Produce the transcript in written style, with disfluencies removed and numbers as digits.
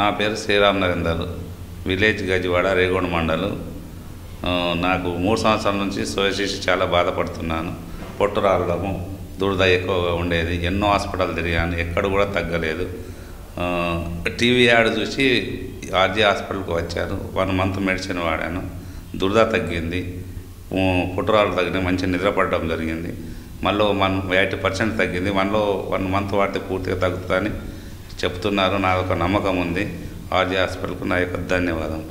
నా పేరు శ్రీరామ్ నరేందర్, విలేజ్ గజివాడ, రేగొండ మండలం. నాకు 3 సంవత్సరాల నుంచి సోయసిస్ చాలా బాధపడుతున్నాను. పొట్టు రావడము, దురద ఎక్కువగా ఉండేది. ఎన్నో హాస్పిటల్ తిరిగాను, ఎక్కడ కూడా తగ్గలేదు. టీవీ యాడ్ చూసి ఆర్జీ హాస్పిటల్కి వచ్చాను. 1 మంత్ మెడిసిన్ వాడాను, దురద తగ్గింది, పుట్టురాలు తగ్గినాయి, మంచిగా నిద్రపడడం జరిగింది. మళ్ళీ 80% తగ్గింది. 1 మంత్ వాడితే పూర్తిగా తగ్గుతుందని చెప్తున్నారు. నాకు ఒక నమ్మకం ఉంది. ఆర్జీ హాస్పిటల్కు నా యొక్క ధన్యవాదాలు.